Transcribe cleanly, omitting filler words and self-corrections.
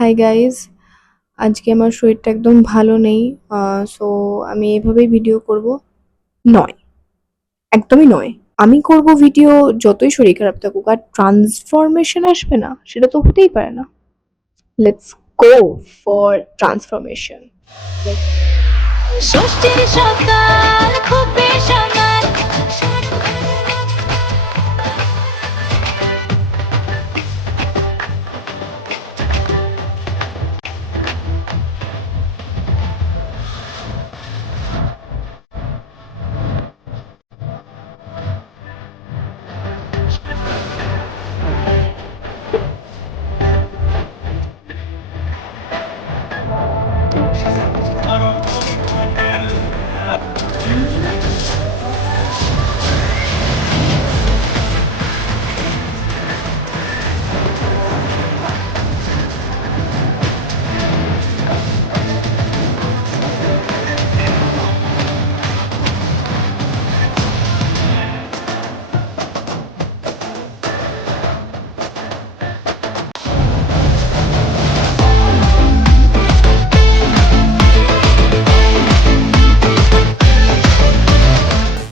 Hi guys, আজকে আমার শরীরটা একদম ভালো নেই। সো আমি এভাবেই ভিডিও করব। নয়, একদমই নয়। আমি করব ভিডিও যতই শরীর খারাপ থাকুক, আর ট্রান্সফরমেশন আসবে না সেটা তো হতেই পারে না। Let's go for transformation. ষষ্ঠীর সকাল খুব বেশ